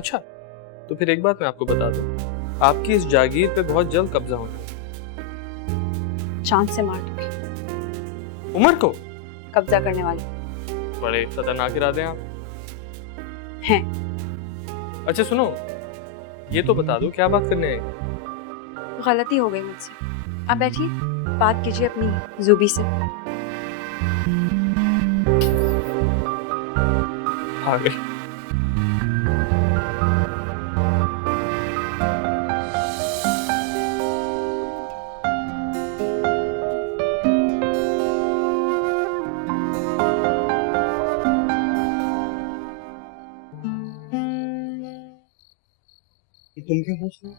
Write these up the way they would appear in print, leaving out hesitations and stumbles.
अच्छा, तो फिर एक बात मैं आपको बता दूं, आपकी इस जागीर पे बहुत जल्द कब्जा होना है। चांद से मार दूंगी उमर को कब्जा करने वाले। बड़े खतरनाक इरादे हैं आप। हैं। अच्छा सुनो, ये तो बता दो क्या बात करने आए? गलती हो गई मुझसे। आप बैठिए, बात कीजिए अपनी जूबी से। आ गए। तुम क्यों पूछ रहे हो?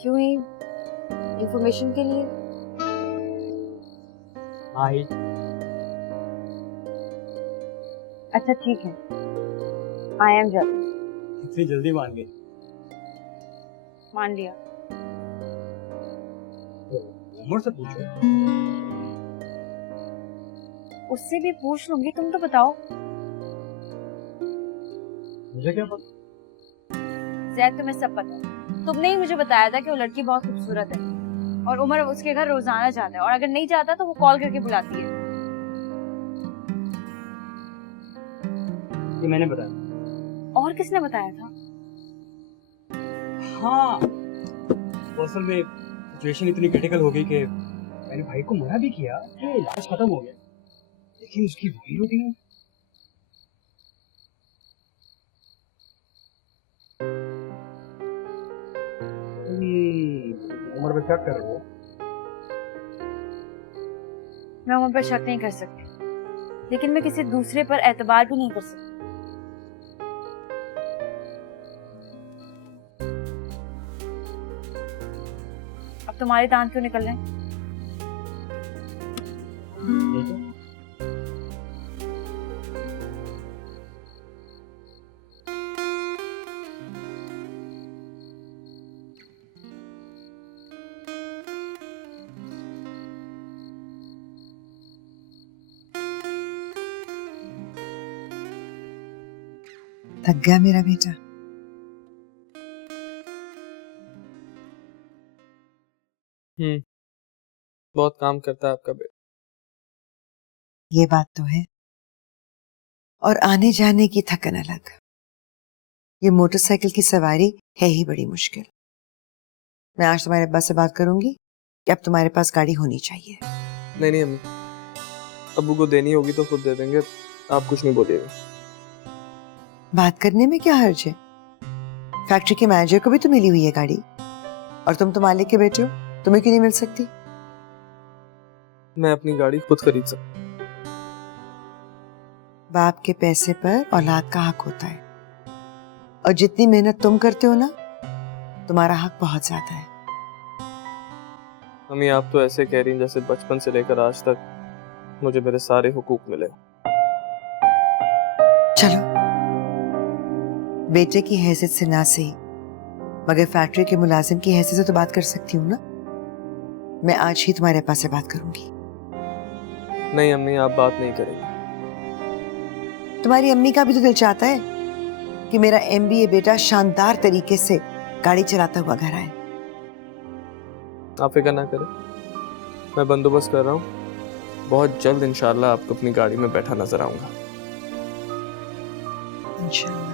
क्यों ही इंफॉर्मेशन के लिए। आई अच्छा ठीक है, आई एम जल्द। इतनी जल्दी मान गई? मान लिया। तो उमर से पूछो। उससे भी पूछ लूंगी, तुम तो बताओ। मुझे क्या पता? जैद तुम्हें सब पता है। तुमने ही मुझे बताया था कि वो लड़की बहुत खूबसूरत है और उमर उसके घर रोजाना जाता है, और अगर नहीं जाता तो वो कॉल करके बुलाती है। ये मैंने बताया। और किसने बताया था? हाँ, तो असल में सिचुएशन इतनी क्रिटिकल हो गई कि मैंने भाई को मना भी किया कि इलाज खत्म हो गया, लेकिन उसकी वही रूटीन। उम्र में क्या कर रहे हो? मैं उमर पर शक नहीं कर सकती, लेकिन मैं किसी दूसरे पर एतबार भी नहीं कर सकती। अब तुम्हारे दांत क्यों निकल रहे हैं? थक गया मेरा बेटा। बहुत काम करता है आपका बेटा। ये बात तो है, और आने जाने की थकन अलग। ये मोटरसाइकिल की सवारी है ही बड़ी मुश्किल। मैं आज तुम्हारे अब्बा से बात करूंगी कि अब तुम्हारे पास गाड़ी होनी चाहिए। नहीं नहीं अम्मी, अब्बू को देनी होगी तो खुद दे देंगे, आप कुछ नहीं बोलिएगा। बात करने में क्या हर्ज है? फैक्ट्री के मैनेजर को भी तो मिली हुई है गाड़ी, और तुम तो मालिक के बेटे हो, तुम्हें क्यों नहीं मिल सकती? मैं अपनी गाड़ी खुद खरीद सकता। बाप के पैसे पर औलाद का हक होता है, और जितनी मेहनत तुम करते हो ना, तुम्हारा हक बहुत ज्यादा है। अम्मी आप तो ऐसे कह रही हैं जैसे बचपन से लेकर आज तक मुझे मेरे सारे हुकूक मिले। चलो, बेटे की हैसियत से ना सही, मगर फैक्ट्री के मुलाजिम की हैसियत से तो बात कर सकती हूँ ना। मैं आज ही तुम्हारे पास से बात करूंगी। नहीं अम्मी, आप बात नहीं करेंगी। तुम्हारी अम्मी का भी तो दिल चाहता है कि मेरा MBA बेटा शानदार तरीके से गाड़ी चलाता हुआ घर आए। आप फिक्र ना करें, मैं बंदोबस्त कर रहा हूँ। बहुत जल्द इंशाल्लाह आपको अपनी गाड़ी में बैठा नजर आऊंगा। इंशाल्लाह।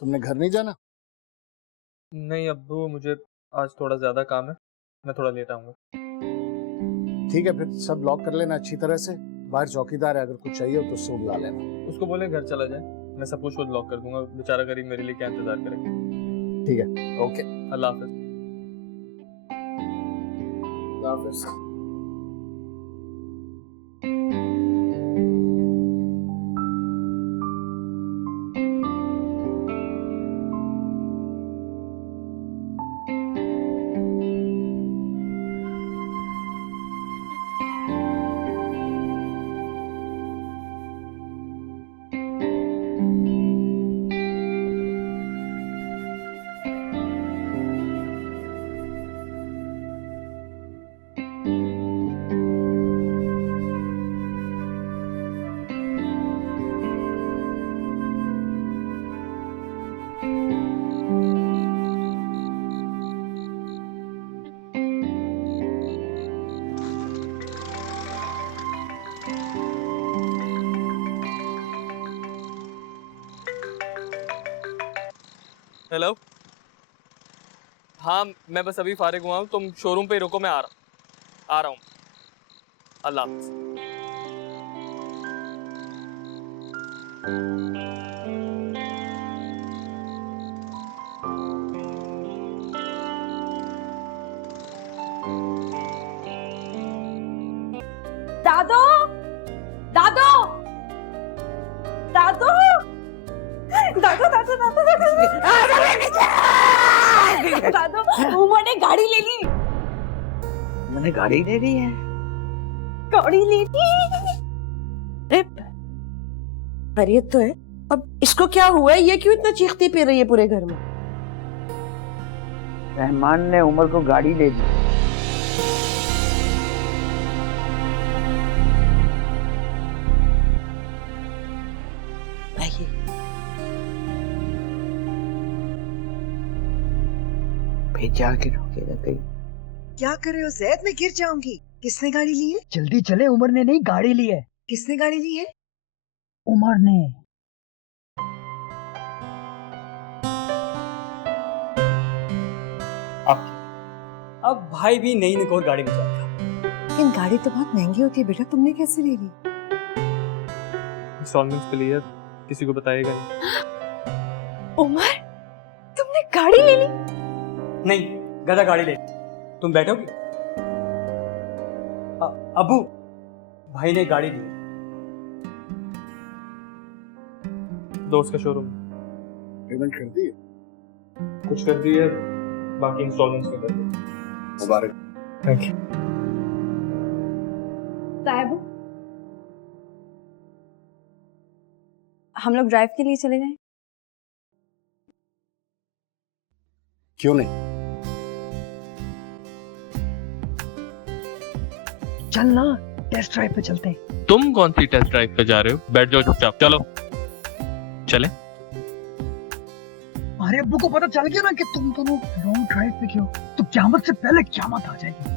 तुमने घर नहीं जाना? नहीं अब्बू, मुझे आज थोड़ा ज्यादा काम है, मैं थोड़ा लेट आऊंगा। ठीक है, फिर सब लॉक कर लेना अच्छी तरह से। बाहर चौकीदार है, अगर कुछ चाहिए हो तो उससे बुला लेना। उसको बोले घर चला जाए, मैं सब कुछ खुद लॉक कर दूंगा। बेचारा गरीब मेरे लिए क्या इंतजार करेगा। ठीक है, ओके, अल्लाह हाफिज। अल्लाह हाफिज। हेलो। हाँ मैं बस अभी फारिग हुआ हूँ, तुम शोरूम पे ही रुको, मैं आ रहा हूँ। अल्लाह हाफ़िज़। दादो, दादो, दादो, दादो, दादो, दादो, दादो, उमर ने गाड़ी ले ली। मैंने गाड़ी ले ली है। गाड़ी ले ली। अरे खैरियत तो है। अब इसको क्या हुआ है? ये क्यों इतना चीखती पी रही है पूरे घर में? रहमान ने उमर को गाड़ी ले दी। आइए। भेजा के रोकेगा कहीं। क्या कर रहे हो जैद? मैं गिर जाऊंगी। किसने गाड़ी ली है? जल्दी चले, उमर ने नहीं गाड़ी ली है। किसने गाड़ी ली है? उमर ने। अब भाई भी नई निकोर गाड़ी में जाएगा। लेकिन गाड़ी तो बहुत महंगी होती है बेटा, तुमने कैसे ले ली? इंस्टॉलमेंट्स पे लिया, किसी को बताएगा नहीं। उमर, तुमने गाड़ी ले ली? नहीं, गधा गाड़ी ले। तुम बैठोगे? अबू, भाई ने गाड़ी दी। दोस्त का शोरूम। पेमेंट कर दी? कुछ कर दी है, बाकी इंस्टॉलमेंट्स में कर दी। मुबारक। Thank you. साहब, हम लोग ड्राइव के लिए चले जाएं? क्यों नहीं? चल ना, टेस्ट ड्राइव पे चलते हैं। तुम कौन सी टेस्ट ड्राइव पे जा रहे हो? बैठ जाओ चुपचाप। चलो चले। हमारे अब्बू को पता चल गया ना कि तुम दोनों लॉन्ग ड्राइव पे क्यों, तो क़यामत से पहले क़यामत आ जाएगी।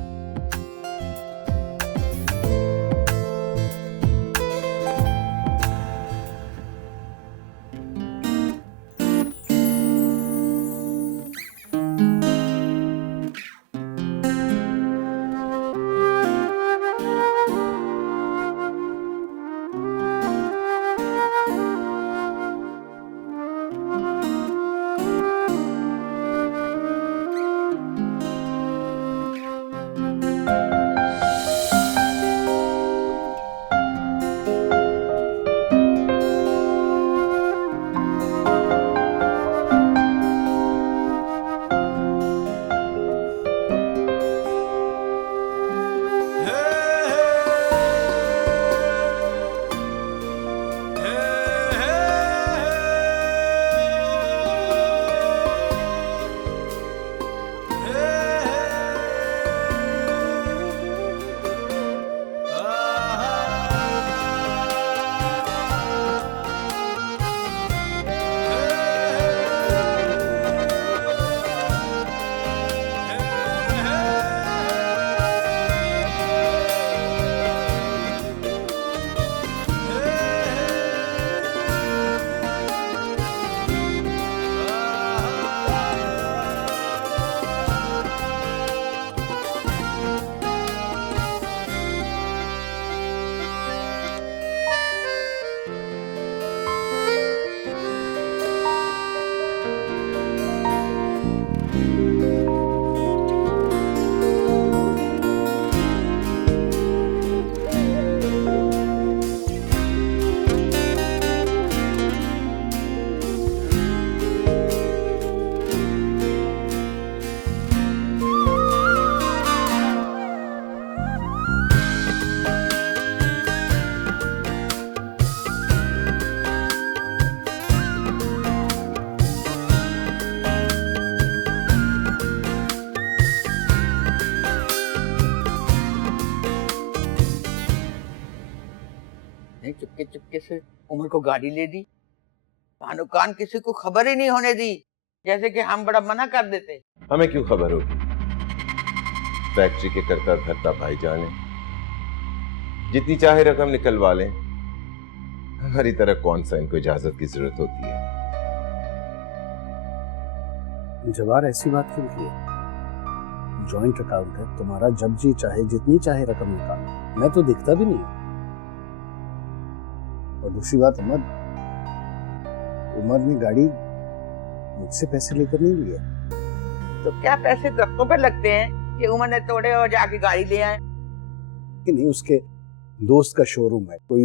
चुपके चुपके से उमर को गाड़ी ले दी। कानो कान किसी को खबर ही नहीं होने दी, जैसे कि हम बड़ा मना कर देते। हमें क्यों खबर होगी? फैक्ट्री के करता धरता भाईजान है, जितनी चाहे रकम निकलवा लें। हमारी तरह कौन सा इनको इजाजत की जरूरत होती है? जवार ऐसी बात क्यों की है? जॉइंट अकाउंट है तुम्हारा, जब जी चाहे जितनी चाहे रकम निकालो, मैं तो दिखता भी नहीं। और दूसरी बात, उमर ने गाड़ी मुझसे पैसे लेकर नहीं लिया। तो क्या पैसे दरख्तों पे लगते हैं कि उमर ने तोड़े और जाके गाड़ी ले आए? कि नहीं, उसके दोस्त का शोरूम है, कोई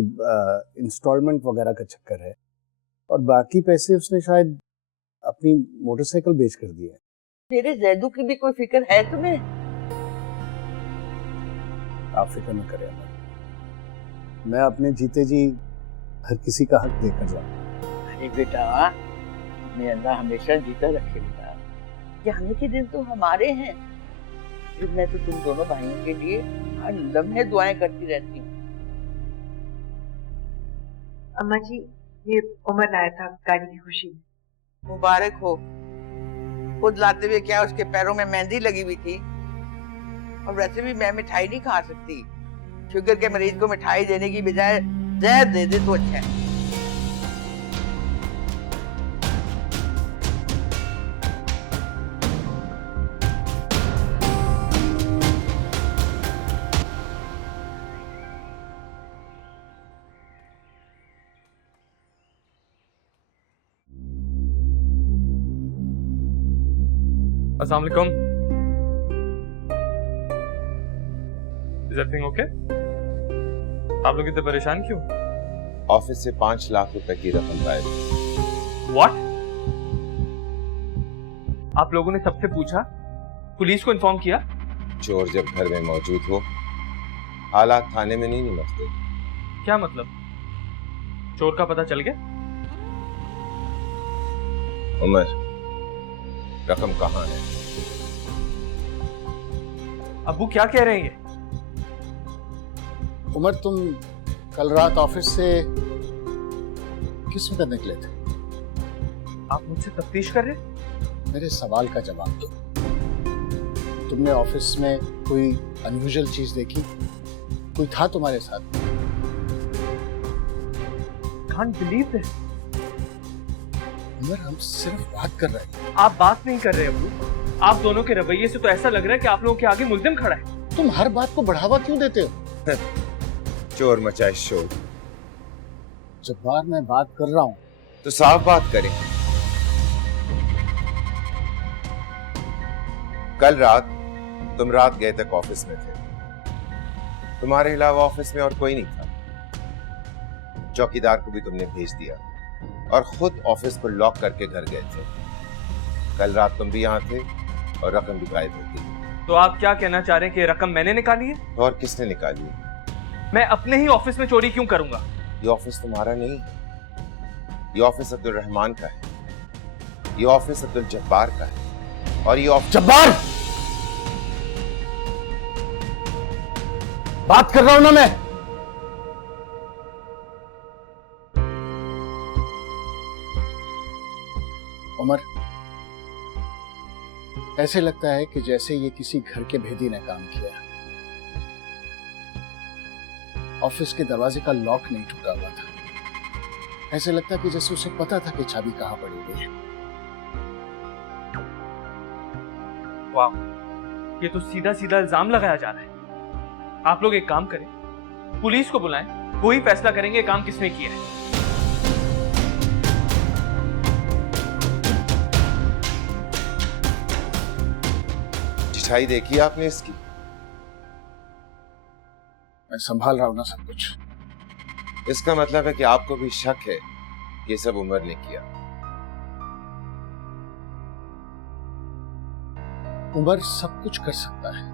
इंस्टॉलमेंट वगैरह का चक्कर है, और बाकी पैसे उसने शायद अपनी मोटरसाइकिल बेच कर दिए। तेरे जैदू की भी कोई फिक्र है तुम्हें? आप फिक्र न करें अमर, मैं अपने जीते जी हर किसी का हक देकर जाऊं। अरे बेटा, मैं अल्लाह हमेशा जीता रखे बेटा। जाने के दिन तो हमारे हैं, फिर मैं तो तुम दोनों भाइयों के लिए हर लम्हे दुआएं करती रहती हूँ। अम्मा जी, ये उमर लाया था गाड़ी की खुशी में। मुबारक हो। खुद लाते हुए क्या उसके पैरों में मेहंदी लगी हुई थी? और वैसे भी मैं मिठाई नहीं खा सकती, शुगर के मरीज को मिठाई देने की बजाय जहर दे दे तो अच्छा है। अस्सलाम वालेकुम। Is everything okay? आप लोग इतने परेशान क्यों? ऑफिस से 5 लाख रुपए की रकम गायब। What? आप लोगों ने सबसे पूछा, पुलिस को इन्फॉर्म किया? चोर जब घर में मौजूद हो, हालात थाने में नहीं निपटते। क्या मतलब? चोर का पता चल गया? उमर, रकम कहाँ है? अब्बू क्या कह रहे हैं ये? उमर, तुम कल रात ऑफिस से किस वक्त निकले थे? आप मुझसे तफ्तीश कर रहे हैं? मेरे सवाल का जवाब दो। तुमने ऑफिस में कोई अनयूजुअल चीज देखी? कोई था तुम्हारे साथ? Can't believe this. उमर, हम सिर्फ बात कर रहे हैं। आप बात नहीं कर रहे अब्बू। आप दोनों के रवैये से तो ऐसा लग रहा है कि आप लोगों के आगे मुल्जिम खड़ा है। तुम हर बात को बढ़ावा क्यों देते हो? चोर मचाए शोर। जब बार मैं बात कर रहा हूँ तो साफ बात करें। कल रात तुम रात गए तक ऑफिस में थे। तुम्हारे अलावा ऑफिस में और कोई नहीं था। चौकीदार को भी तुमने भेज दिया और खुद ऑफिस को लॉक करके घर गए थे। कल रात तुम भी यहाँ थे और रकम भी गायब हो गई। तो आप क्या कहना चाह रहे हैं कि रकम मैंने निकाली है? और किसने निकाली? मैं अपने ही ऑफिस में चोरी क्यों करूंगा? ये ऑफिस तुम्हारा नहीं है, ये ऑफिस अब्दुल रहमान का है, ये ऑफिस अब्दुल जब्बार का है, और ये ऑफिस जब्बार! बात कर रहा हूं ना मैं। उमर, ऐसे लगता है कि जैसे ये किसी घर के भेदी ने काम किया। ऑफिस के दरवाजे का लॉक नहीं टूटा हुआ था। ऐसे लगता है कि जैसे उसे पता था कि चाबी कहां पड़ी हुई है। वाह, ये तो सीधा सीधा इल्जाम लगाया जा रहा है। आप लोग एक काम करें, पुलिस को बुलाएं, वही फैसला करेंगे काम किसने किया है। चिठाई देखी आपने इसकी? मैं संभाल रहा हूं ना सब कुछ। इसका मतलब है कि आपको भी शक है कि ये सब उमर ने किया। उमर सब कुछ कर सकता है,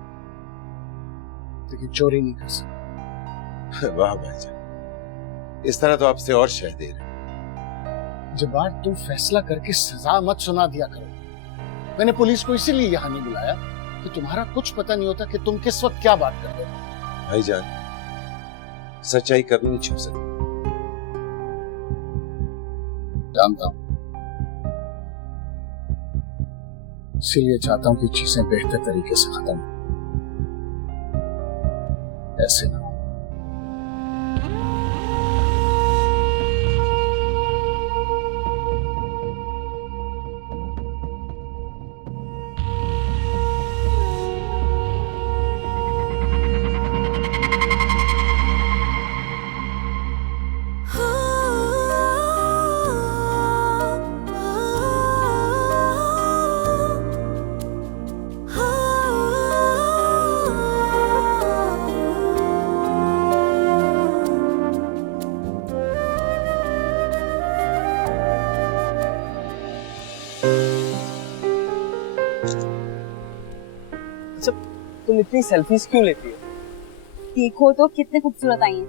लेकिन चोरी नहीं कर सकता। वाह भाईजान, इस तरह तो आपसे और शह दे रहे। जब्बार, तुम फैसला करके सजा मत सुना दिया करो। मैंने पुलिस को इसीलिए यहाँ नहीं बुलाया कि तुम्हारा कुछ पता नहीं होता कि तुम किस वक्त क्या बात कर रहे हो। भाईजान, सच्चाई कभी नहीं छुप सकती, जानता हूँ, इसीलिए चाहता हूँ कि चीजें बेहतर तरीके से खत्म हो। ऐसे ना हो। अच्छा, तुम इतनी सेल्फीज क्यों लेती हो? देखो तो कितने खूबसूरत आई हैं।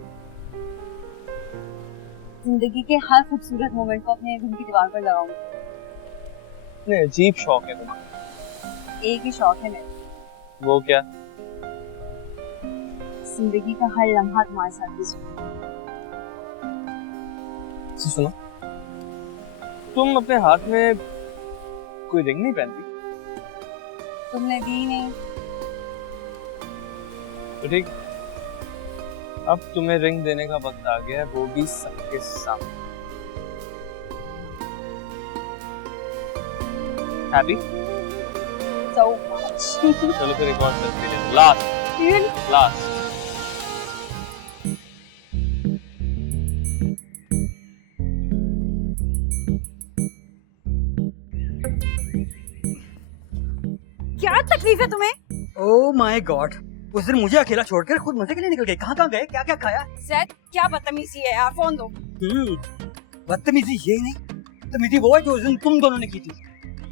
जिंदगी के हर खूबसूरत मोमेंट को अपने रूम की दीवार पर लगाऊंगी। इतने अजीब शौक है तुम्हारा। एक ही शौक है मेरा, वो क्या? जिंदगी का हर लम्हा तुम्हारे साथ गुजरे। सुनो, तुम अपने हाथ में कोई रिंग नहीं पहनती? तुमने दी नहीं। तो ठीक, अब तुम्हें रिंग देने का वक्त आ गया है, वो भी सबके सामने। हैप्पी? So much. चलो फिर एक और सेल्फी ले लो। लास्ट। क्या तकलीफ है तुम्हें? ओह माय गॉड, उस दिन मुझे अकेला छोड़कर खुद मजे के लिए निकल गए। कहाँ कहाँ गए, क्या क्या खाया? ज़ैद, क्या बदतमीजी है यार, फोन दो। बदतमीजी ये नहीं, बदतमीजी वो है जो उस दिन तुम दोनों ने की थी।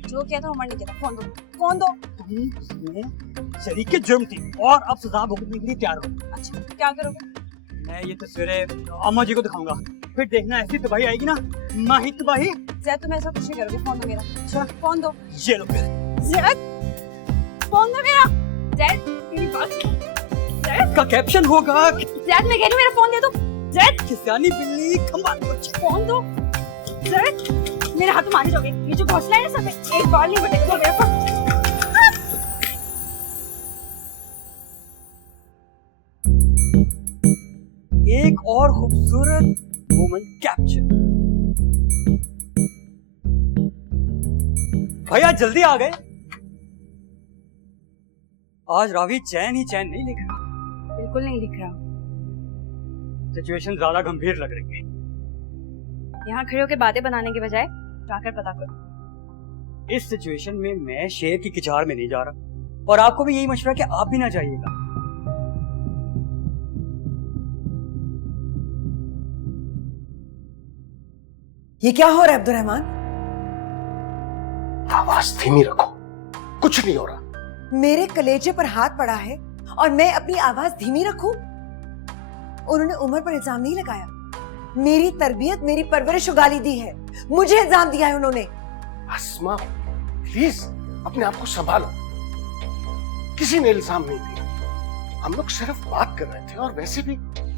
जो किया था उमर ने किया था। फोन दो, फोन दो। तुम शरीक के जुर्म थी और अब सजा भुगतने के लिए तैयार हो। अच्छा, क्या करोगे? मैं ये तस्वीरें अम्मा जी को दिखाऊंगा, फिर देखना ऐसी तबाही आएगी ना, माही तबाही। ज़ैद, तुम ऐसा कुछ नहीं करोगे। फोन दो मेरा। अच्छा फोन दो। ये लो फिर। ज़ैद, फोन दो मेरा। ज़ैद, मेरी बात सुनो। ज़ैद, इसका कैप्शन होगा ज़ैद, मैं कह रही हूँ मेरा फोन दे दो। ज़ैद, किसानी बिल्ली खंबा कुछ। फोन दो। ज़ैद, मेरे हाथ मारे जाओगे। ये जो घोंसला है ना, सब में एक बार नहीं बटेगा। दो मेरा फोन। एक और खूबसूरत मोमेंट कैप्चर। भैया जल्दी आ गए। आज रावी चैन ही चैन नहीं लिख रहा। बिल्कुल नहीं दिख रहा। सिचुएशन ज्यादा गंभीर लग रही है। यहाँ खड़े होकर बातें बनाने के बजाय जाकर पता करो। इस सिचुएशन में मैं शेर की किचार में नहीं जा रहा, और आपको भी यही मशवरा कि आप भी ना जाइएगा। ये क्या हो रहा है अब्दुर्रहमान? आवाज धीमी रखो, कुछ नहीं हो रहा। मेरे कलेजे पर हाथ पड़ा है और मैं अपनी आवाज धीमी रखूं? उन्होंने उमर पर इल्जाम नहीं लगाया। मेरी तरबियत, मेरी परवरिश गाली दी है। मुझे इल्जाम दिया है उन्होंने। अस्मा, प्लीज अपने आप को संभालो। किसी ने इल्जाम नहीं दिया। हम लोग सिर्फ बात कर रहे थे, और वैसे भी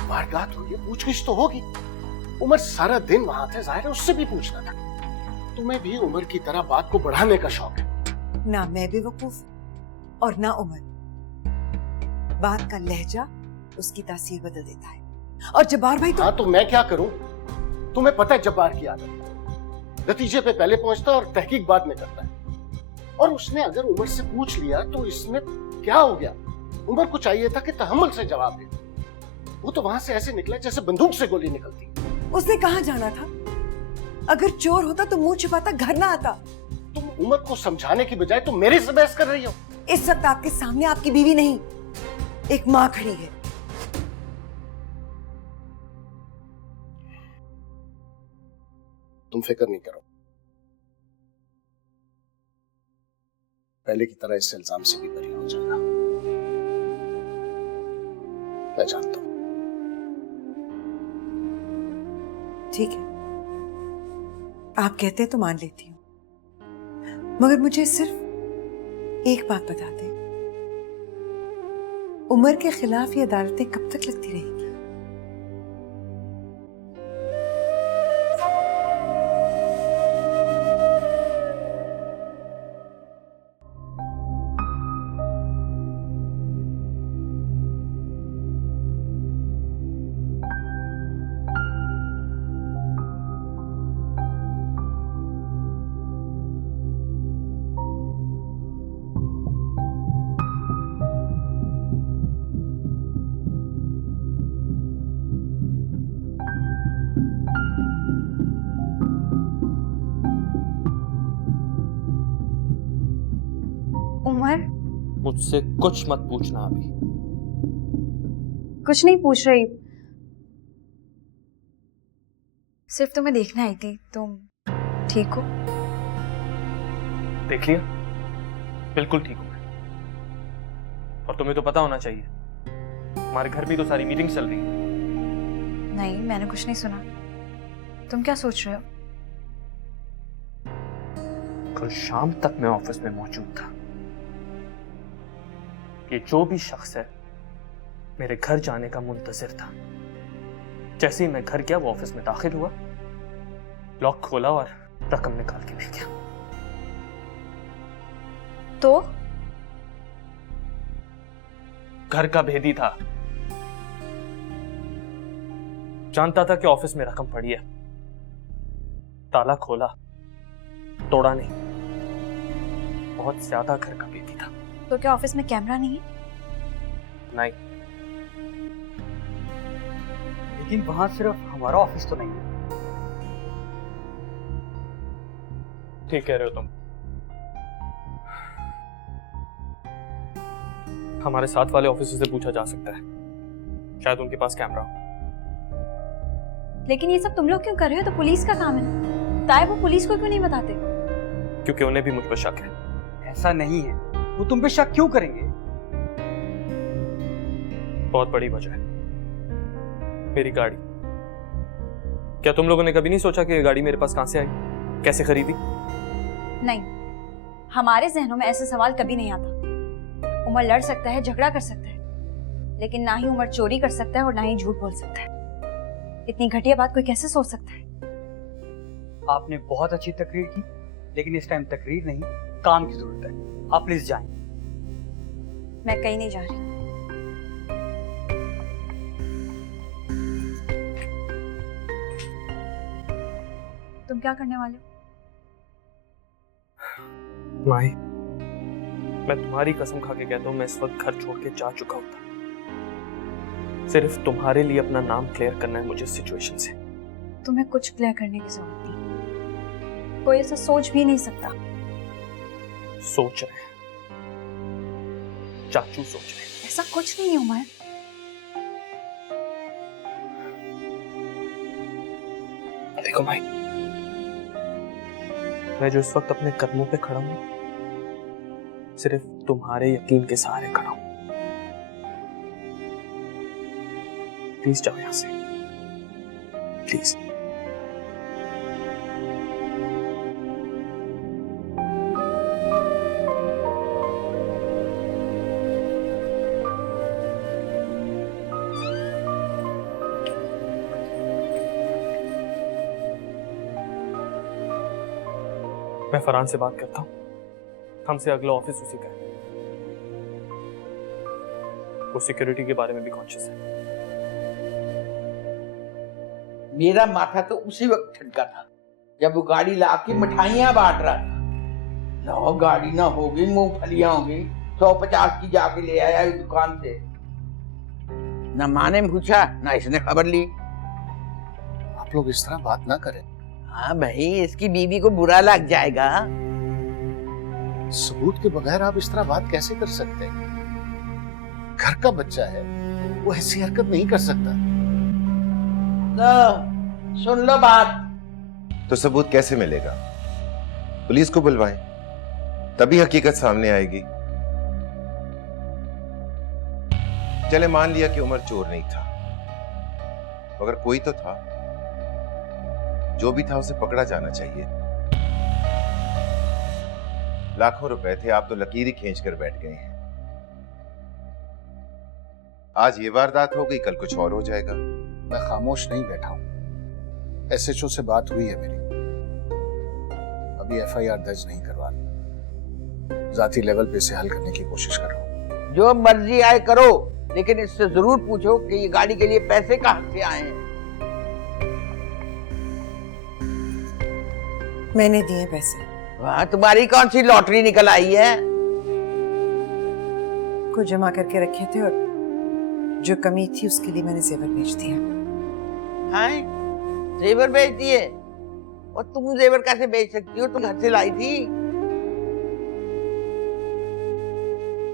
वारदात हुई है, पूछगिछ तो होगी। उमर सारा दिन वहां थे, जाहिर है उससे भी पूछना था। तुम्हें भी उमर की तरह बात को बढ़ाने का शौक है। ना मैं बेवकूफ और ना उमर। बात का लहजा उसकी तासीर बदल देता है। और जब्बार भाई तो हाँ, तो मैं क्या करूं? तुम्हें पता है जब्बार की आदत, नतीजे पे पहले पहुंचता और तहकीक बाद में करता है। और उसने अगर उमर से पूछ लिया तो इसमें क्या हो गया? उमर को चाहिए था कि तहम्मुल से जवाब दे। वो तो वहां से ऐसे निकला जैसे बंदूक से गोली निकलती। उसने कहाँ जाना था? अगर चोर होता तो मुंह छिपाता, घर ना आता। तुम उमर को समझाने की बजाय तुम मेरे से बहस कर रही हो। इस वक्त आपके सामने आपकी बीवी नहीं, एक माँ खड़ी है। तुम फिक्र नहीं करो, पहले की तरह इस इल्जाम से भी बरी हो जाना। मैं जानता हूं। ठीक है, आप कहते हैं तो मान लेती हूँ, मगर मुझे सिर्फ एक बात बता दें, उमर के खिलाफ ये अदालतें कब तक लगती रहेंगी? मुझसे कुछ मत पूछना अभी। कुछ नहीं पूछ रही, सिर्फ तुम्हें देखना आई थी। तुम ठीक हो? देख लिया, बिल्कुल ठीक हूं मैं। और तुम्हें तो पता होना चाहिए, हमारे घर भी तो सारी मीटिंग चल रही है। नहीं, मैंने कुछ नहीं सुना। तुम क्या सोच रहे हो? कल शाम तक मैं ऑफिस में मौजूद था। ये जो भी शख्स है मेरे घर जाने का मुंतजिर था। जैसे ही मैं घर गया वो ऑफिस में दाखिल हुआ, लॉक खोला और रकम निकाल के ले गया। तो घर का भेदी था, जानता था कि ऑफिस में रकम पड़ी है। ताला खोला, तोड़ा नहीं। बहुत ज्यादा घर का भेदी था। तो क्या ऑफिस में कैमरा नहीं है? नहीं। लेकिन वहां सिर्फ हमारा ऑफिस तो नहीं है। ठीक कह रहे हो तुम। हमारे साथ वाले ऑफिसर से पूछा जा सकता है, शायद उनके पास कैमरा हो। लेकिन ये सब तुम लोग क्यों कर रहे हो? तो पुलिस का काम है ना। ताए वो पुलिस को क्यों नहीं बताते? क्योंकि उन्हें भी मुझ पर शक है। ऐसा नहीं है, वो तुम पे शक क्यों करेंगे? बहुत बड़ी वजह है, मेरी गाड़ी। क्या तुम लोगों ने कभी नहीं सोचा कि ये गाड़ी मेरे पास कहां से आई, कैसे खरीदी? नहीं, हमारे जहनों में ऐसे सवाल कभी नहीं आता। उमर लड़ सकता है, झगड़ा कर सकता है, लेकिन ना ही उमर चोरी कर सकता है और ना ही झूठ बोल सकता है। इतनी घटिया बात कोई कैसे सोच सकता है? आपने बहुत अच्छी तकरीर की, लेकिन इस टाइम तकरीर नहीं, काम की जरूरत है। आप प्लीज जाएं। मैं कहीं नहीं जा रही। तुम क्या करने वाले हो? माही, मैं तुम्हारी कसम खा के कहता हूं, मैं इस वक्त घर छोड़ के जा चुका होता। सिर्फ तुम्हारे लिए अपना नाम क्लियर करना है मुझे इस सिचुएशन से। तुम्हें कुछ क्लियर करने की जरूरत नहीं। कोई ऐसा सोच भी नहीं सकता। सोच रहे हैं, चाचू सोच रहे हैं। ऐसा कुछ नहीं है उमर। देखो भाई, मैं जो इस वक्त अपने कदमों पे खड़ा हूं, सिर्फ तुम्हारे यकीन के सहारे खड़ा हूं। प्लीज जाओ यहां से, प्लीज। मैं फरहान से बात करता हूं, हमसे अगला ऑफिस उसी का है। वो सिक्योरिटी के बारे में भी कॉन्शियस है। मेरा माथा तो उसी वक्त ठनका था जब वो गाड़ी ला के मिठाइयां बांट रहा था। लो, गाड़ी ना होगी, मूंगफलियां होगी, 150 की जाके ले आया इस दुकान से। ना माँ ने पूछा, ना इसने खबर ली। आप लोग इस तरह बात ना करें। हाँ भाई, इसकी बीवी को बुरा लग जाएगा। सबूत के बगैर आप इस तरह बात कैसे कर सकते हैं? घर का बच्चा है, वो ऐसी हरकत नहीं कर सकता। तो सुन लो बात। तो सबूत कैसे मिलेगा? पुलिस को बुलवाएं, तभी हकीकत सामने आएगी। चले मान लिया कि उमर चोर नहीं था, मगर कोई तो था। जो भी था उसे पकड़ा जाना चाहिए। लाखों रुपए थे, आप तो लकीर ही खींच कर बैठ गए हैं। आज ये वारदात हो गई, कल कुछ और हो जाएगा। मैं खामोश नहीं बैठा हूं। एसएचओ से बात हुई है मेरी, अभी एफआईआर दर्ज नहीं करवा रहा। जाती लेवल पे इसे हल करने की कोशिश कर रहा हूं। जो मर्जी आए करो, लेकिन इससे जरूर पूछो कि ये गाड़ी के लिए पैसे कहां से आए हैं। मैंने दिए पैसे। वहां तुम्हारी कौन सी लॉटरी निकल आई है? को जमा करके रखे थे और जो कमी थी उसके लिए मैंने जेवर बेच दिया। हाँ, जेवर बेच दिए? और तुम जेवर कैसे बेच सकती हो? तुम घर से लाई थी।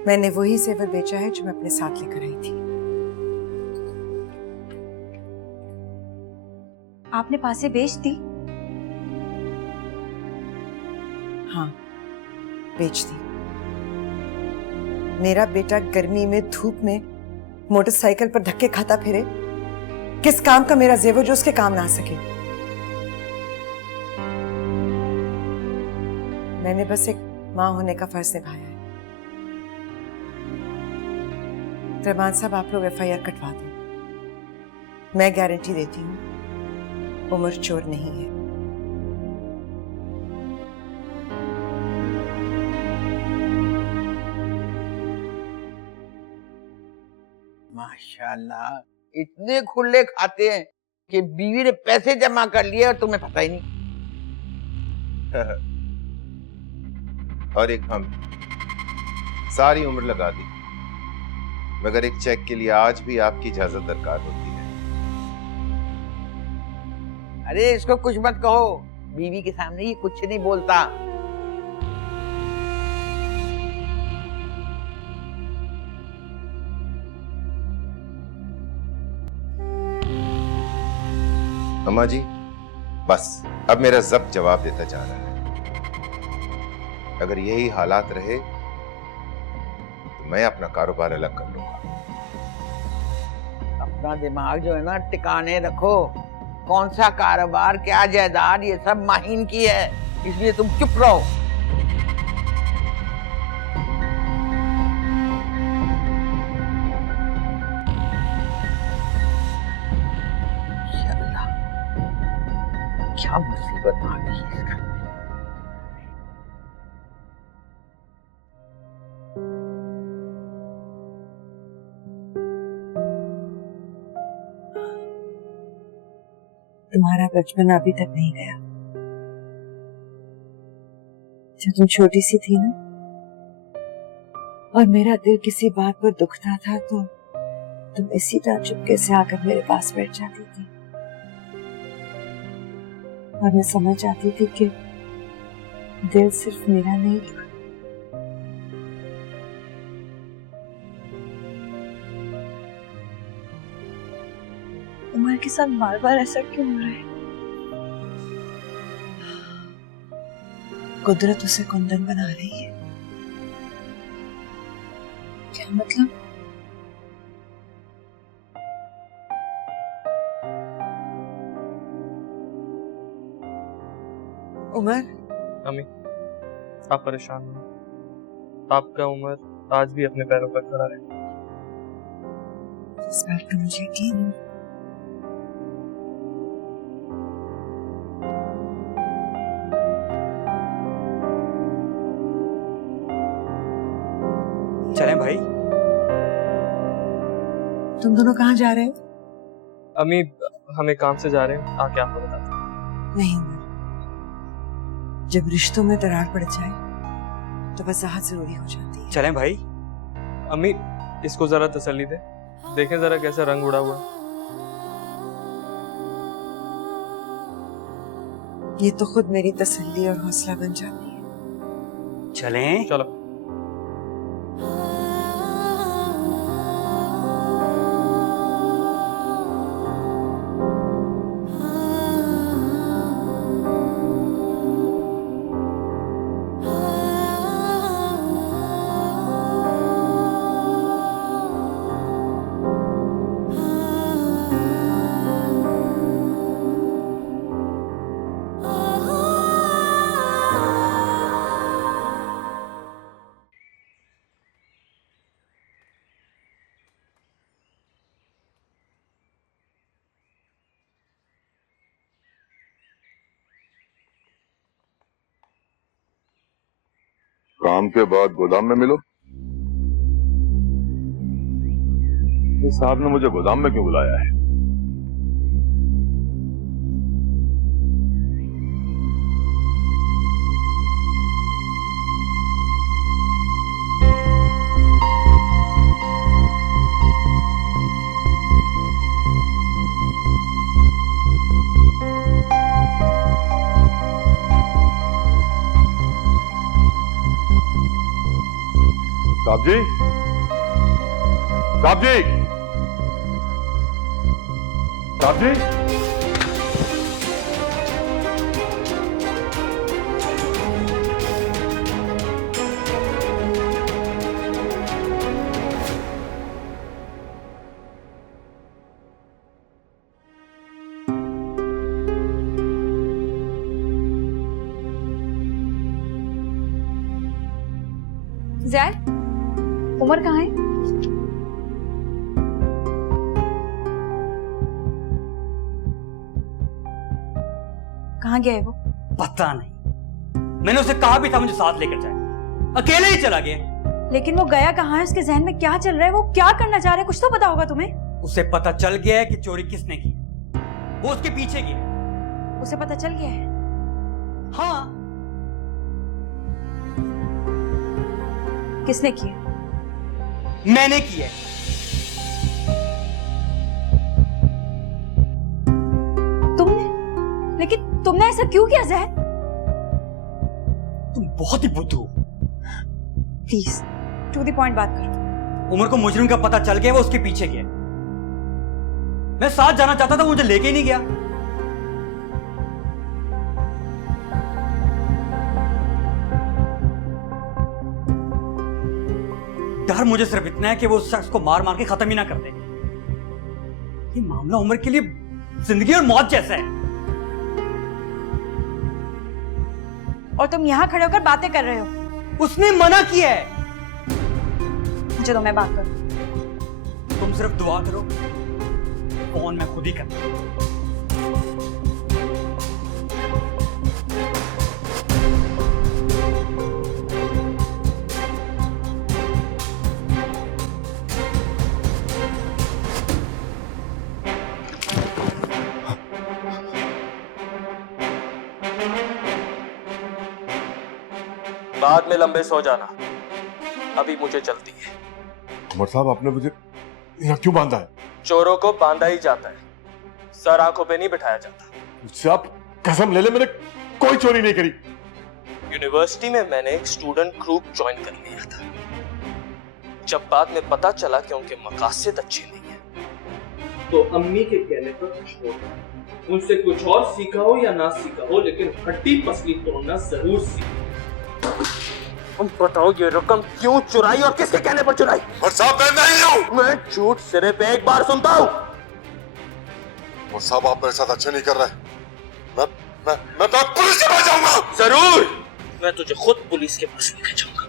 मैंने वही जेवर बेचा है जो मैं अपने साथ लेकर आई थी। आपने पासे बेच दी? हाँ, बेच दी। मेरा बेटा गर्मी में धूप में मोटरसाइकिल पर धक्के खाता फिरे, किस काम का मेरा जेवर जो उसके काम ना आ सके। मैंने बस एक मां होने का फर्ज निभाया है। रहमान साहब, आप लोग FIR कटवा दें। मैं गारंटी देती हूं उमर चोर नहीं है। माशाल्लाह, इतने खुले खाते हैं कि बीवी ने पैसे जमा कर लिए और तुम्हें पता ही नहीं। और एक हम सारी उम्र लगा दी, मगर एक चेक के लिए आज भी आपकी इजाजत दरकार होती है। अरे इसको कुछ मत कहो, बीवी के सामने ये कुछ नहीं बोलता। अम्मा जी, बस अब मेरा जब्त जवाब देता जा रहा है। अगर यही हालात रहे तो मैं अपना कारोबार अलग कर लूंगा। अपना दिमाग जो है ना टिकाने रखो। कौन सा कारोबार, क्या जायदाद, ये सब माहिन की है, इसलिए तुम चुप रहो। अल्लाह, क्या मुसीबत आ गई है इस घर में। तुम्हारा बचपन अभी तक नहीं गया। जब तुम छोटी सी थी ना और मेरा दिल किसी बात पर दुखता था तो तुम इसी तरह चुपके से आकर मेरे पास बैठ जाती थी और मैं समझ जाती थी कि दिल सिर्फ मेरा नहीं दुखा। उमर के साथ बार बार ऐसा क्यों हो रहा है? कुदरत उसे कुंदन बना रही है। क्या मतलब? उमर, अम्मी, आप परेशान हो। आपका उमर आज भी अपने पैरों पर खड़ा है। इस बात का मुझे यकीन है। चलें भाई। तुम दोनों कहाँ जा रहे हो? अम्मी, हम एक काम से जा रहे हैं, आके आपको बताते हैं। नहीं उमर, जब रिश्तों में दरार पड़ जाए तो वजाहत जरूरी हो जाती है। चलें भाई। अम्मी, इसको जरा तसल्ली दे, देखें जरा कैसा रंग उड़ा हुआ है। ये तो खुद मेरी तसल्ली और हौसला बन जाती है। चलें। चलो। काम के बाद गोदाम में मिलो। इस साहब ने मुझे गोदाम में क्यों बुलाया है? साहब जी, साहब जी, साहब जी, जैद, उमर कहाँ है? कहाँ गया है वो? पता नहीं, मैंने उसे कहा भी था मुझे साथ लेकर जाए, अकेले ही चला गया। लेकिन वो गया कहाँ है? उसके जहन में क्या चल रहा है? वो क्या करना चाह रहा है? कुछ तो पता होगा तुम्हें। उसे पता चल गया है कि चोरी किसने की, वो उसके पीछे गया। उसे पता चल गया है? हाँ। किसने की है? मैंने की है। तुमने? लेकिन तुमने ऐसा क्यों किया जैद? तुम बहुत ही बुद्धू हो। प्लीज टू द पॉइंट बात करो। उमर को मुजरिम का पता चल गया, वो उसके पीछे गया। मैं साथ जाना चाहता था, मुझे लेके ही नहीं गया। डर मुझे सिर्फ इतना है कि वो उस शख्स को मार मार के खत्म ही ना कर दे। ये मामला उमर के लिए जिंदगी और मौत जैसा है। और तुम यहाँ खड़े होकर बातें कर रहे हो। उसने मना किया है। मुझे तो मैं बात करूं। तुम सिर्फ दुआ करो, फोन मैं खुद ही करता हूं। बाद में लंबे सो जाना, अभी मुझे जल्दी है। उमर साहब, आपने मुझे यहाँ क्यों बांधा है? चोरों को बांधा ही जाता है, सर आंखों पे नहीं बिठाया जाता। मुझसे आप कसम ले ले, मैंने कोई चोरी नहीं करी। यूनिवर्सिटी में मैंने एक स्टूडेंट ग्रुप ज्वाइन कर लिया था। जब बाद में पता चला कि उनके मकासद अच्छे नहीं है, तो अम्मी के कहने पर छोड़ा। उनसे कुछ और सीखा हो या ना सीखा हो, लेकिन हड्डी पसली तोड़ना जरूर सीखा। तुम बताओ ये रकम क्यों चुराई और किसके कहने पर चुराई? और साहब, मैं नहीं हूं। मैं झूठ सिरे पे एक बार सुनता हूँ। और साहब, आप मेरे साथ अच्छा नहीं कर रहे। मैं पुलिस के पास जाऊंगा। जरूर, मैं तुझे खुद पुलिस के पास लेके जाऊंगा।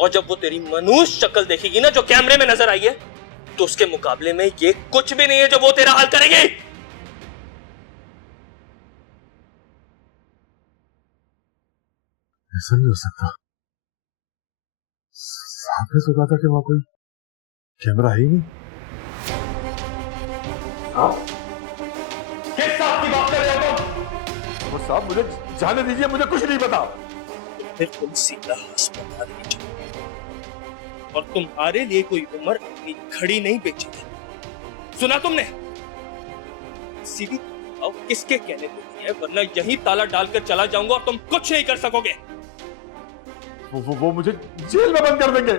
और जब वो तेरी मनूस शक्ल देखेगी ना, जो कैमरे में नजर आई है, तो उसके मुकाबले में ये कुछ भी नहीं है जो वो तेरा हाल करेगी। ऐसा नहीं हो सकता। साहब ने सोचा था कि वहां कोई कैमरा है ही नहीं। किस साहब की बात कर रहे हो तुम? और साहब, मुझे जाने दीजिए, मुझे कुछ नहीं पता। फिर तुम सीधा अस्पताल में जाओ, और तुम्हारे लिए कोई उम्र अपनी घड़ी नहीं बेची थी। सुना तुमने? सीधी अब किसके कहने को नहीं है, वरना यही ताला डालकर चला जाऊंगा और तुम कुछ नहीं कर सकोगे। वो मुझे जेल में बंद कर देंगे।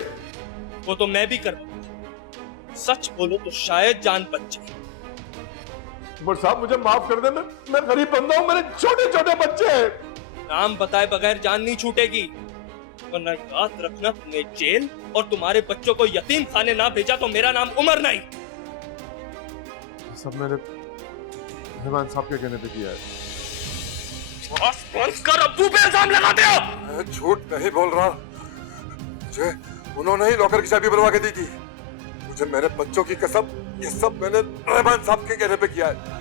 वो तो मैं भी कर दूंगा। सच बोलो तो शायद जान बच जाए। उमर साहब, मुझे माफ कर दे, मैं गरीब बंदा हूं, मेरे छोटे छोटे बच्चे हैं। नाम बताए बगैर जान नहीं छूटेगी, वरना याद रखना, तुम्हें जेल और तुम्हारे बच्चों को यतीम खाने ना भेजा तो मेरा नाम उमर नहीं। सब मैंने रहमान साहब के कहने पे किया है। बंद कर, अब्बू पे इल्जाम लगाते हो। मैं झूठ नहीं बोल रहा। मुझे उन्होंने ही लॉकर की चाबी बनवा के दी थी। मुझे मेरे बच्चों की कसम, ये सब मैंने रहमान साहब के कहने पे किया है।